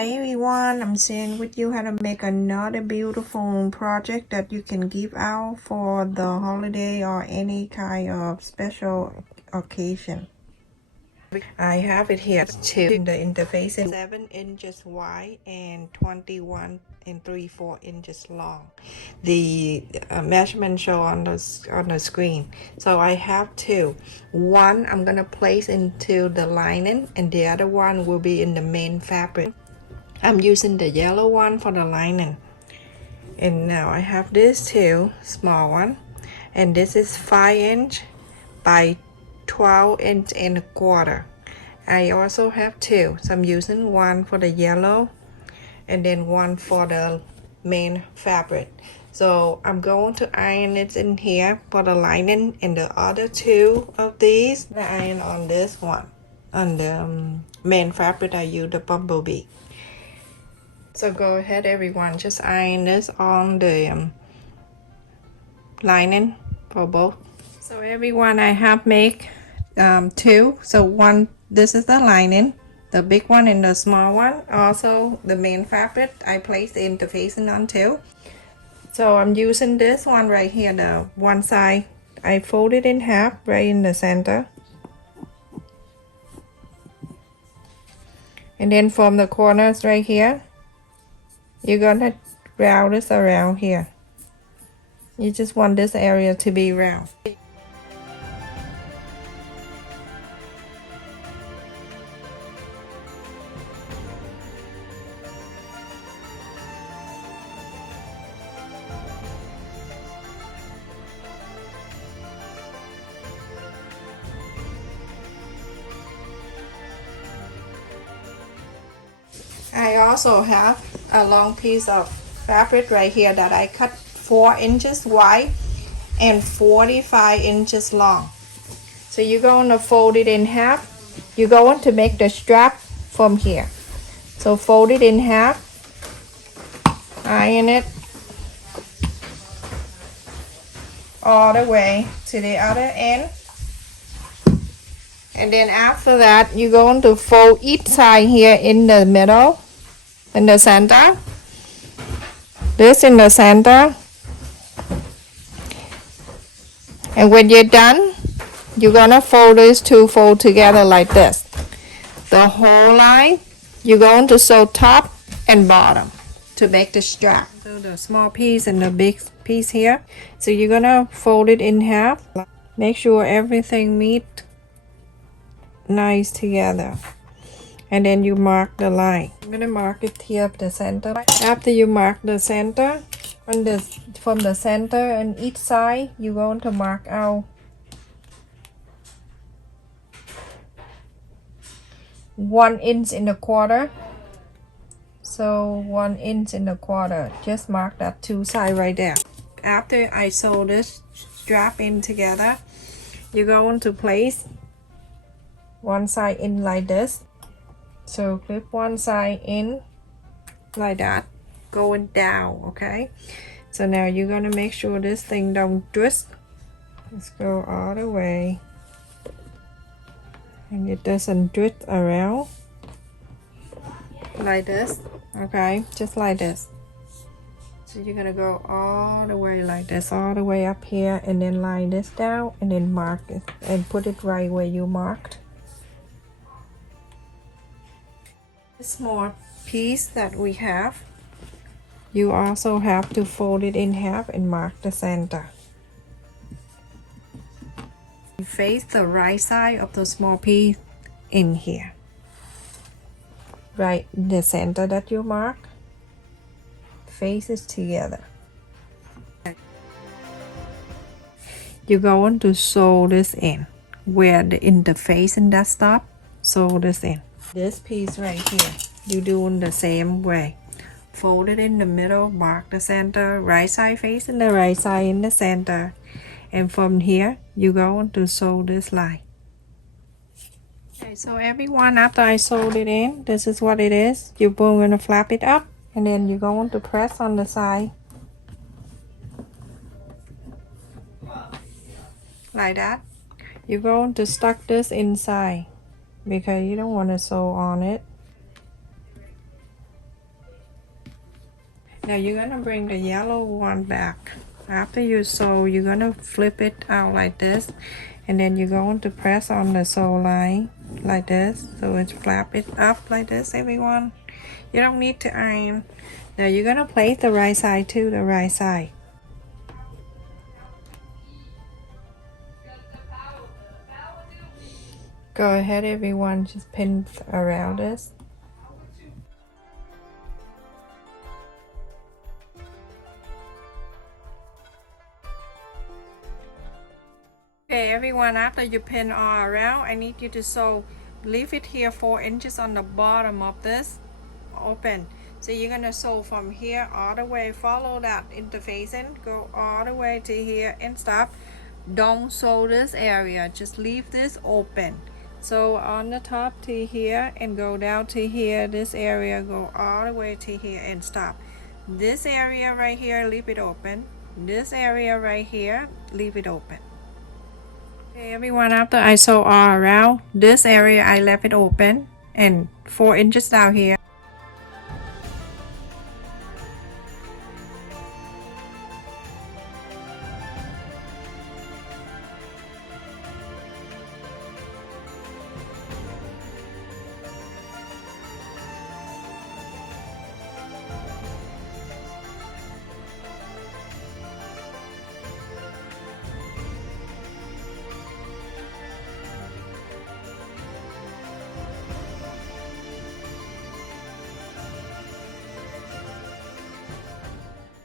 Hi everyone, I'm sharing with you how to make another beautiful project that you can give out for the holiday or any kind of special occasion. I have it here too. The interface is 7 inches wide and 21 and 3/4 inches long. The measurement show on the screen. So I have two. One I'm gonna place into the lining, and the other one will be in the main fabric. I'm using the yellow one for the lining. And now I have this two small one, and this is 5 inch by 12 inch and a quarter. I also have two, so I'm using one for the yellow and then one for the main fabric. So I'm going to iron it in here for the lining, and the other two of these I iron on this one. On the main fabric I use the bumblebee. So go ahead everyone, just iron this on the lining for both. So everyone, I have make two. So one, this is the lining, the big one and the small one. Also the main fabric I placed the interfacing on too. So I'm using this one right here, the one side I fold it in half right in the center, and then from the corners right here you're gonna round this around here. You just want this area to be round. I also have a long piece of fabric right here that I cut 4 inches wide and 45 inches long. So you're going to fold it in half. You're going to make the strap from here. So fold it in half, iron it all the way to the other end. And then after that, you're going to fold each side here in the middle, in the center. This in the center. And when you're done, you're gonna fold these two fold together like this. The whole line, you're going to sew top and bottom to make the strap. So the small piece and the big piece here. So you're gonna fold it in half. Make sure everything meet nice together, and then you mark the line. I'm gonna mark it here at the center. After you mark the center, on the from the center and each side, you're going to mark out 1 inch and a quarter. So 1 inch and a quarter. Just mark that two sides right there. After I sew this strap in together, you're going to place one side in like this. So clip one side in like that, going down. Okay, so now you're gonna make sure this thing don't twist. Let's go all the way, and it doesn't twist around like this. Okay, just like this. So you're gonna go all the way like this, all the way up here, and then line this down, and then mark it and put it right where you marked. This more piece that we have, you also have to fold it in half and mark the center. You face the right side of the small piece in here, right in the center that you mark, faces together. You're going to sew this in where the interface and that stop. Sew this in. This piece right here, you doing the same way. Fold it in the middle, mark the center, right side facing the right side in the center, and from here you're going to sew this line. Okay, so everyone, after I sewed it in, this is what it is. You're going to flap it up, and then you're going to press on the side like that. You're going to stuck this inside because you don't want to sew on it. Now you're gonna bring the yellow one back. After you sew, you're gonna flip it out like this, and then you're going to press on the sew line like this, so it's flap it up like this, everyone. You don't need to iron. Now you're gonna place the right side to the right side. Go ahead, everyone, just pin around this. Okay, everyone, after you pin all around, I need you to sew, leave it here 4 inches on the bottom of this, open. So you're gonna sew from here all the way, follow that interfacing, go all the way to here and stop. Don't sew this area, just leave this open. So on the top to here and go down to here, this area, go all the way to here and stop. This area right here, leave it open. This area right here, leave it open. Okay, everyone, after I sew all around, this area I left it open and 4 inches down here.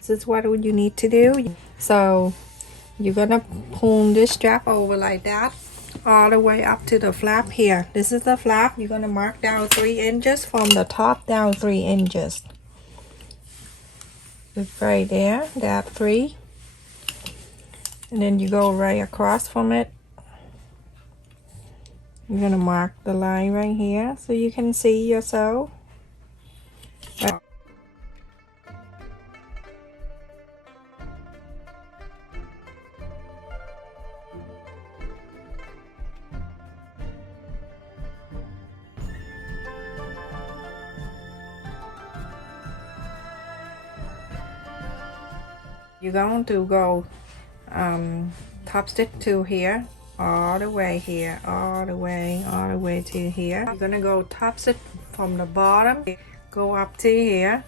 This is what you need to do. So you're gonna pull this strap over like that all the way up to the flap here. This is the flap. You're gonna mark down 3 inches from the top down 3 inches. It's right there, that 3, and then you go right across from it. You're gonna mark the line right here so you can see your sew. You're going to go top stitch to here, all the way here, all the way to here. You're gonna go top stitch from the bottom, go up to here,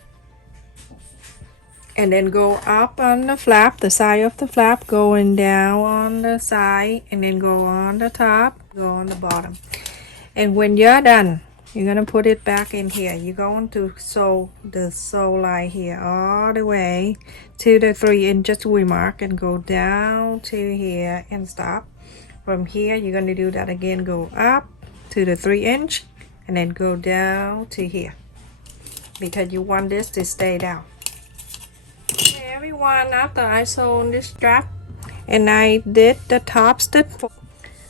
and then go up on the flap, the side of the flap, going down on the side, and then go on the top, go on the bottom. And when you're done, you're gonna put it back in here. You're going to sew the sew line here all the way to the 3 inches we mark and go down to here and stop. From here you're going to do that again, go up to the 3 inch and then go down to here because you want this to stay down. Okay, everyone, after I sewn this strap and I did the top stitch,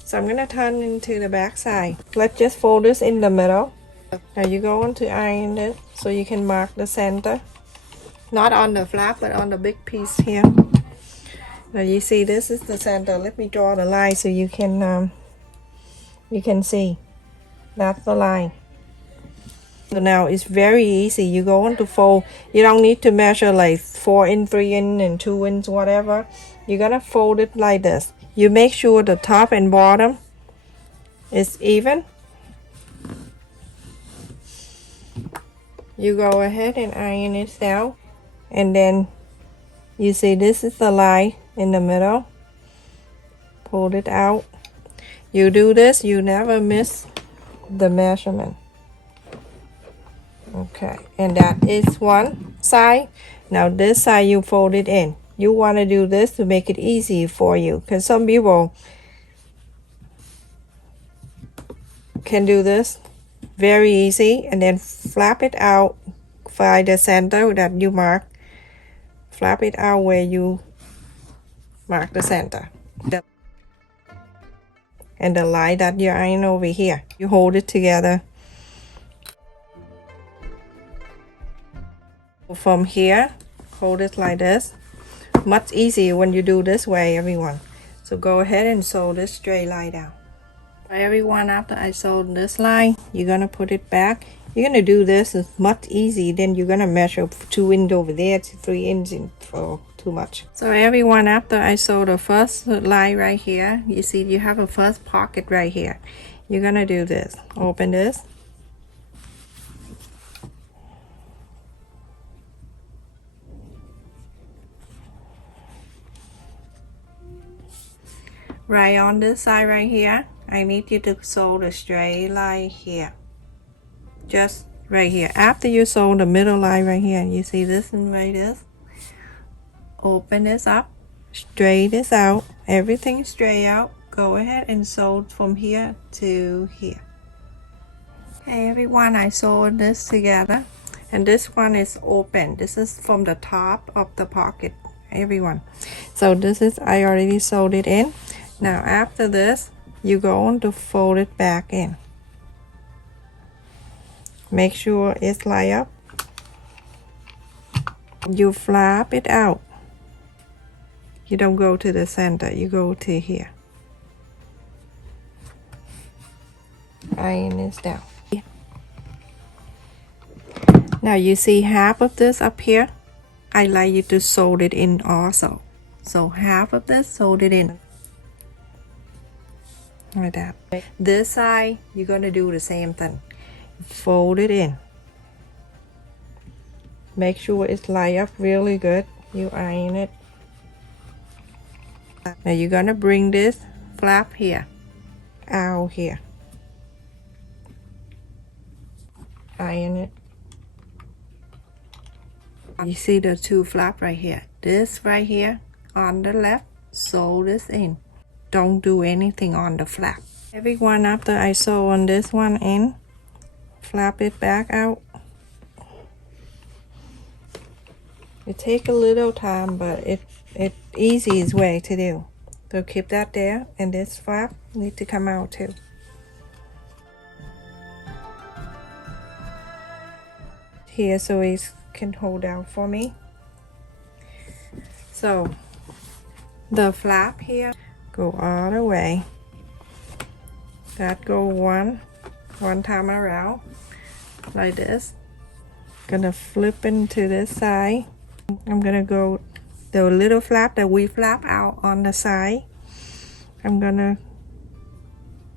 so I'm gonna turn into the back side. Let's just fold this in the middle. Now you're going to iron it so you can mark the center, not on the flap but on the big piece here. Now you see this is the center. Let me draw the line so you can see that's the line. So now it's very easy. You're going to fold. You don't need to measure like 4 in, 3 in, and 2 in, whatever. You're gonna fold it like this. You make sure the top and bottom is even. You go ahead and iron it down, and then you see this is the line in the middle. Pull it out. You do this, you never miss the measurement. Okay, and that is one side. Now this side you fold it in. You want to do this to make it easy for you, because some people can do this very easy and then flap it out by the center that you mark. Flap it out where you mark the center. And the line that you iron over here, you hold it together. From here, hold it like this. Much easier when you do this way, everyone. So go ahead and sew this straight line down. Everyone, after I sewed this line, you're gonna put it back You're gonna do this is much easy. Then you're gonna measure 2 inch over there to 3 inch for too much. So everyone, after I sew the first line right here, you see you have a first pocket right here. You're gonna do this. Open this. Right on this side right here, I need you to sew the straight line here. Just right here. After you sew the middle line right here, you see this and right this. Open this up, straight this out, everything straight out. Go ahead and sew from here to here. Hey everyone, I sewed this together, and this one is open. This is from the top of the pocket, everyone. So this is, I already sewed it in. Now after this, you're going to fold it back in. Make sure it's lined up. You flap it out. You don't go to the center, you go to here. Iron this down. Now you see half of this up here, I like you to sew it in also. So half of this, sew it in. Like that. This side, you're gonna do the same thing. Fold it in. Make sure it's lined up really good. You iron it. Now you're gonna bring this flap here, out here. Iron it. You see the 2 flap right here. This right here on the left, sew this in. Don't do anything on the flap. Everyone, after I sew on this one in, flap it back out. It takes a little time, but it's easiest way to do. So keep that there, and this flap need to come out too. Here, so it can hold down for me. So the flap here go all the way. That go one time around like this. Gonna flip into this side. I'm gonna go the little flap that we flap out on the side. I'm gonna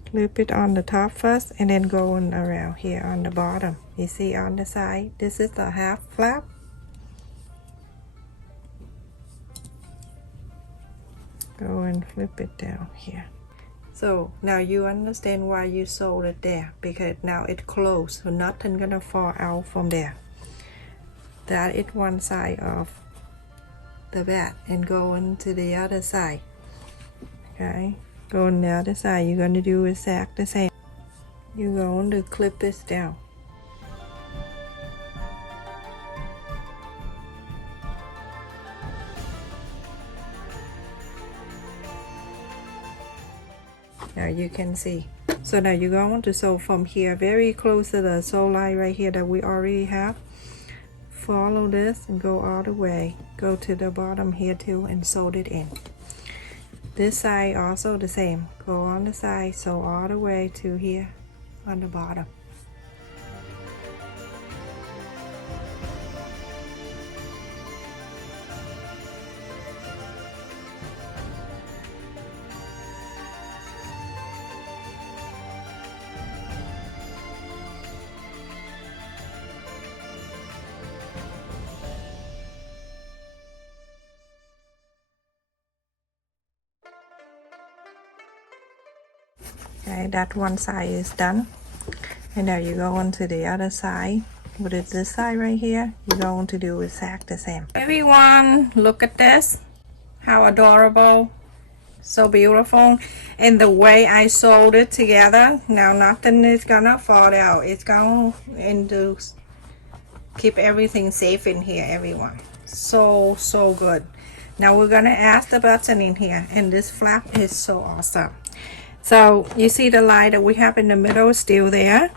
flip it on the top first and then going around here on the bottom. You see on the side, this is the half flap. Go and flip it down here. So now you understand why you sewed it there, because now it's closed, so nothing gonna fall out from there. That is one side of the bat, and going to the other side. Okay, go on the other side. You're going to do exactly the same. You're going to clip this down. Now you can see. So now you're going to sew from here very close to the sew line right here that we already have. Follow this and go all the way. Go to the bottom here too and sew it in. This side also the same. Go on the side, sew all the way to here on the bottom. Okay, that one side is done. And now you go on to the other side. What is this side right here? You're going to do exactly the same. Everyone, look at this. How adorable. So beautiful. And the way I sewed it together, now nothing is gonna fall out. It's going to keep everything safe in here, everyone. So good. Now we're gonna add the button in here, and this flap is so awesome. So you see the line that we have in the middle is still there.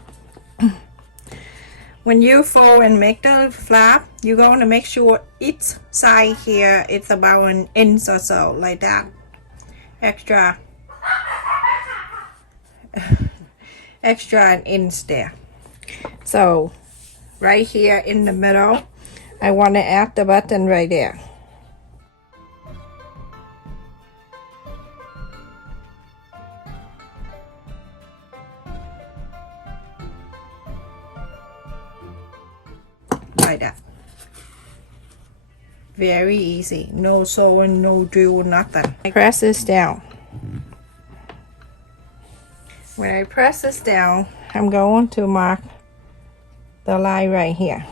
When you fold and make the flap, you're going to make sure each side here it's about 1 inch or so, like that. Extra 1 inch there. So right here in the middle, I want to add the button right there. Like that. Very easy. No sewing, no drill, nothing. I press this down. When I press this down, I'm going to mark the line right here.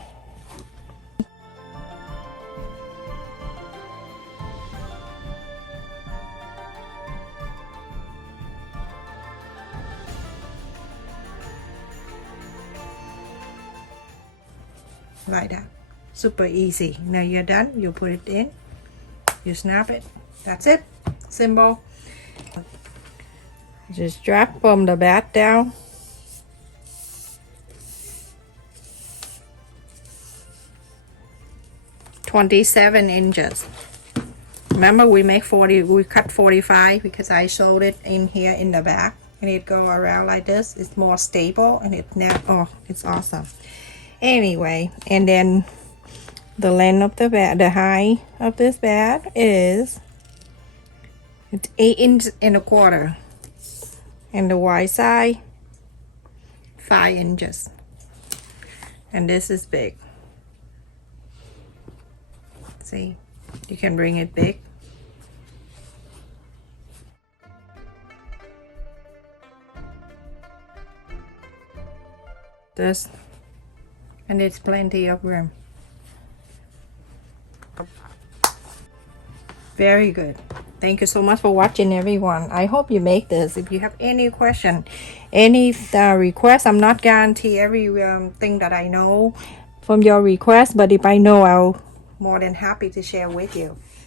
Like that. Super easy. Now you're done, you put it in, you snap it. That's it. Simple. Just drop from the back down. $27. Remember we make 40, we cut 45 because I sewed it in here in the back, and it go around like this. It's more stable, and it now, oh, it's awesome. Anyway, and then the length of the bag, the height of this bag is, it's 8 inches and a quarter, and the wide side 5 inches, and this is big. See, you can bring it big. This, and it's plenty of room. Very good. Thank you so much for watching, everyone. I hope you make this. If you have any question, any request, I'm not guarantee every thing that I know from your request, but if I know, I'll more than happy to share with you.